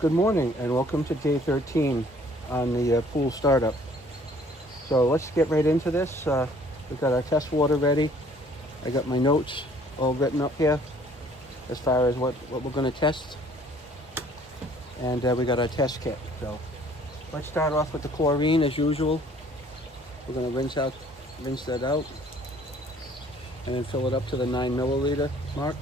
Good morning and welcome to day 13 on the pool startup. So let's get right into this. We got our test water ready. I got my notes all written up here as far as what we're going to test. And we got our test kit. So let's start off with the chlorine as usual. We're going to rinse that out and then fill it up to the 9 milliliter mark.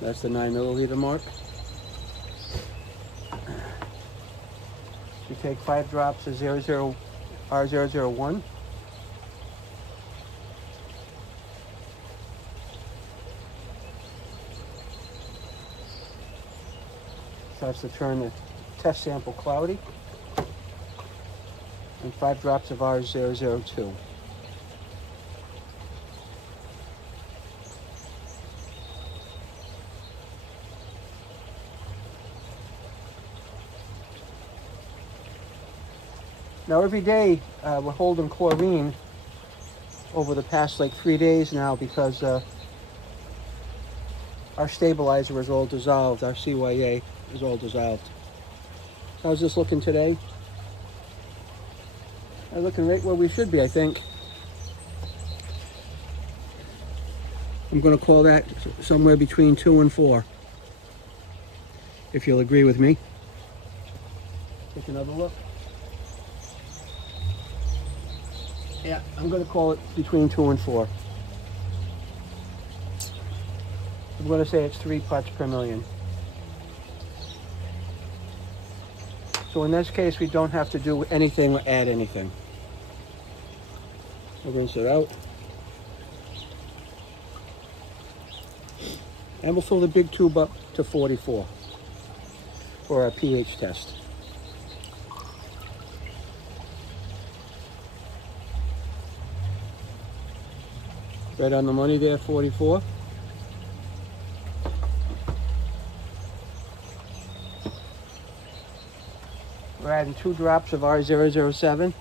That's the 9 milliliter mark. You take 5 drops of R001. Starts to turn the test sample cloudy. And 5 drops of R002. Now every day we're holding chlorine over the past like 3 days now because our stabilizer is all dissolved, our CYA is all dissolved. How's this looking today? Looking right where we should be, I think. I'm going to call that somewhere between 2 and 4, if you'll agree with me. Take another look. Yeah, I'm going to call it between 2 and 4. I'm going to say it's 3 parts per million. So in this case, we don't have to do anything or add anything. We'll rinse it out. And we'll fill the big tube up to 44 for our pH test. Right on the money there, 44. We're adding 2 drops of R007. I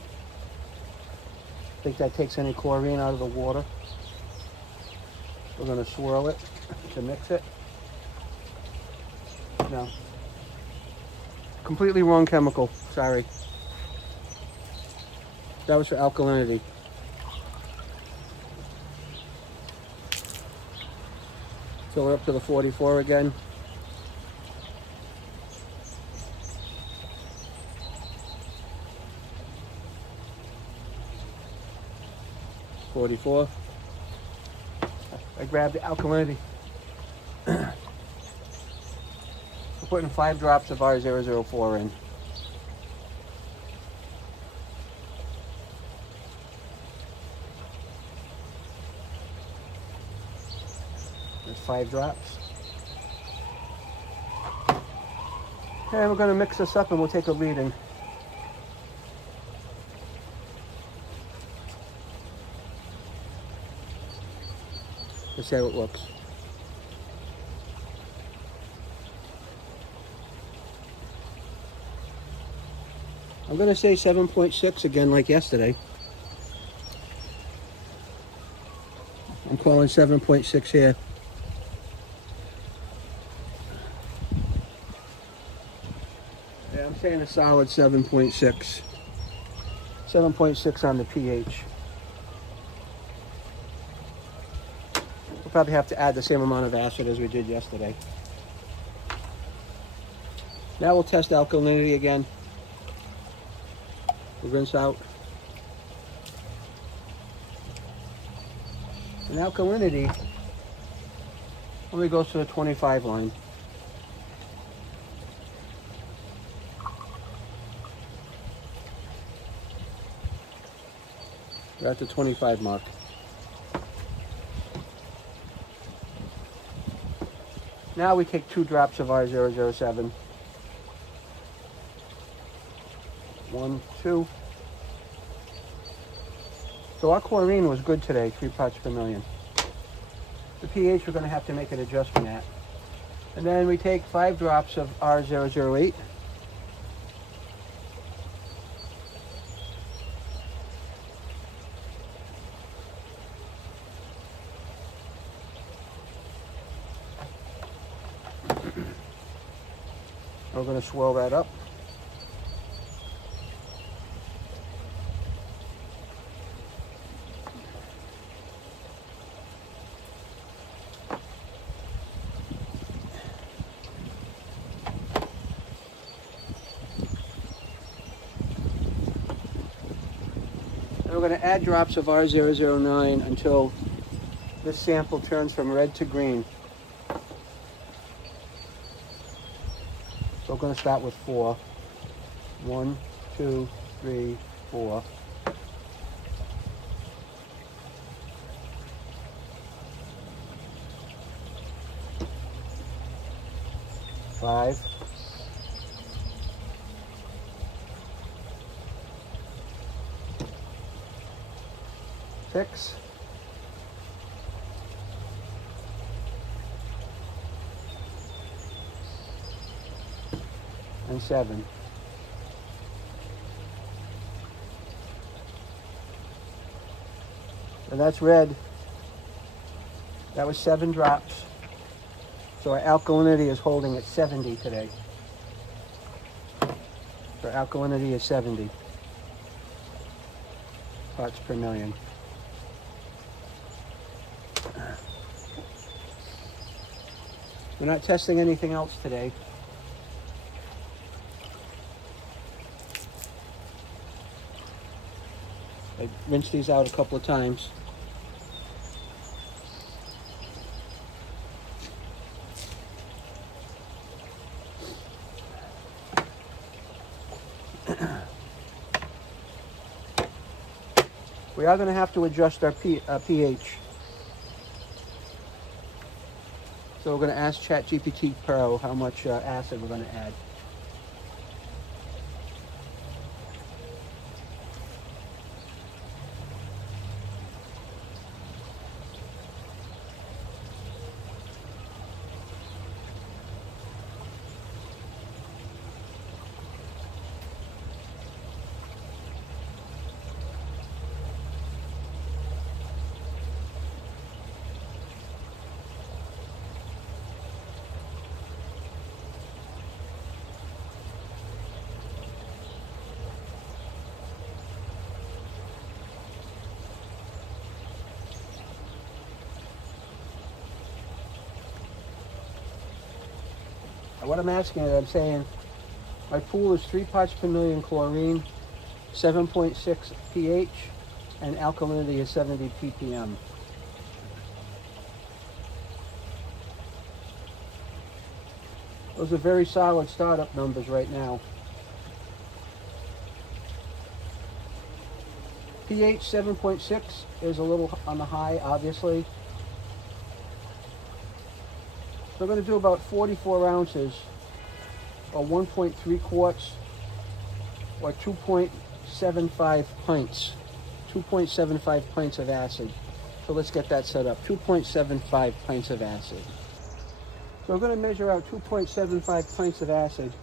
think that takes any chlorine out of the water. We're going to swirl it to mix it. No. Completely wrong chemical, sorry. That was for alkalinity. Fill it up to the 44 again. $44. I grabbed the alkalinity. We're putting 5 drops of R004 in. There's 5 drops. And we're going to mix this up and we'll take a reading. Let's see how it looks. I'm going to say 7.6 again like yesterday. I'm calling 7.6 here. Yeah, I'm saying a solid 7.6. 7.6 on the pH. We'll probably have to add the same amount of acid as we did yesterday. Now we'll test alkalinity again. We'll rinse out. And alkalinity only goes to the 25 line. We're at the 25 mark. Now we take 2 drops of R007. 1, 2. So our chlorine was good today, 3 parts per million. The pH we're going to have to make an adjustment at. And then we take 5 drops of R008. We're going to swirl that up. And we're going to add drops of R009 until this sample turns from red to green. So we're going to start with 4. 1, 2, 3, 4. Five. 6. And 7. And that's red. That was 7 drops. So our alkalinity is holding at 70 today. Our alkalinity is 70 parts per million. We're not testing anything else today. I rinsed these out a couple of times. We are going to have to adjust our pH. So we're going to ask ChatGPT Pro how much acid we're going to add. What I'm asking is, I'm saying my pool is 3 parts per million chlorine, 7.6 pH, and alkalinity is 70 ppm. Those are very solid startup numbers right now. pH 7.6 is a little on the high, obviously. So we're going to do about 44 ounces, or 1.3 quarts, or 2.75 pints. 2.75 pints of acid. So let's get that set up. 2.75 pints of acid. So we're going to measure out 2.75 pints of acid.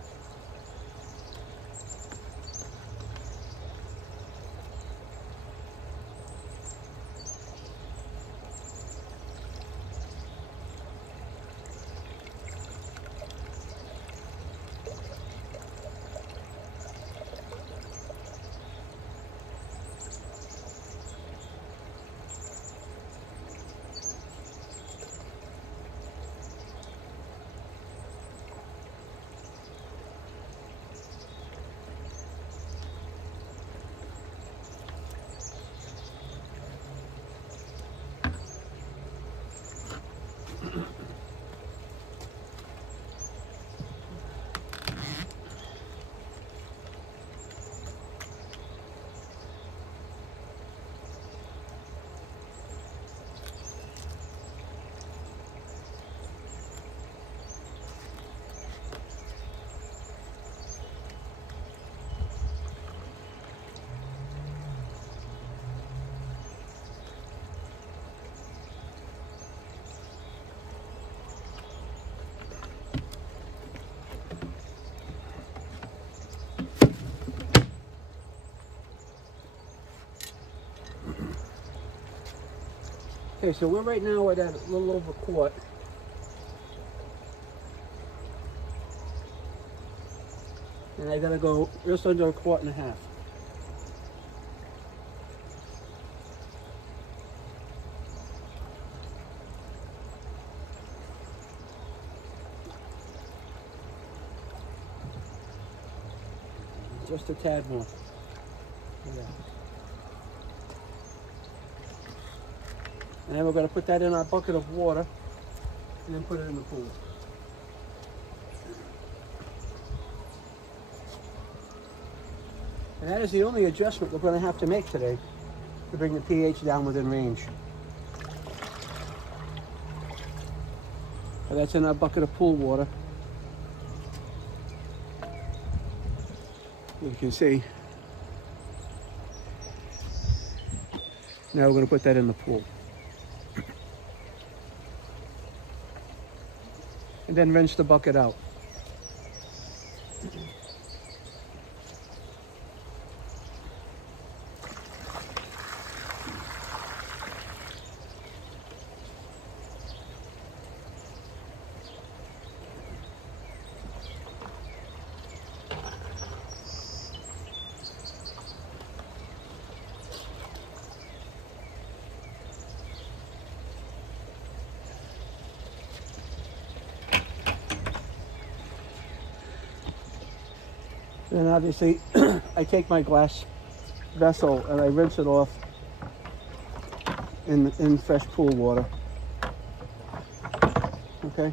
Okay, so we're right now at a little over a quart. And I gotta go just under 1.5 quarts. Just a tad more. Yeah. And then we're going to put that in our bucket of water and then put it in the pool. And that is the only adjustment we're going to have to make today to bring the pH down within range. So that's in our bucket of pool water. You can see. Now we're going to put that in the pool. And then rinse the bucket out. Then obviously I take my glass vessel and I rinse it off in fresh pool water. Okay.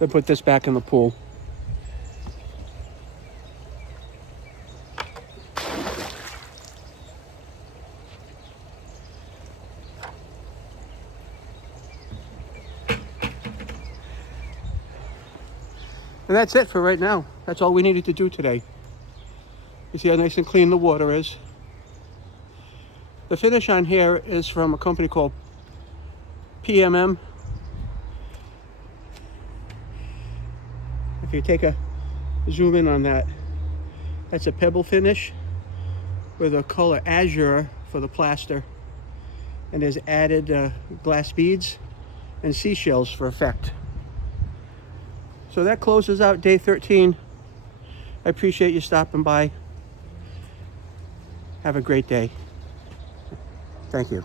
Then put this back in the pool. And that's it for right now. That's all we needed to do today. You see how nice and clean the water is. The finish on here is from a company called PMM. If you take a zoom in on that, that's a pebble finish with a color Azure for the plaster. And there's added glass beads and seashells for effect. So that closes out day 13. I appreciate you stopping by. Have a great day. Thank you.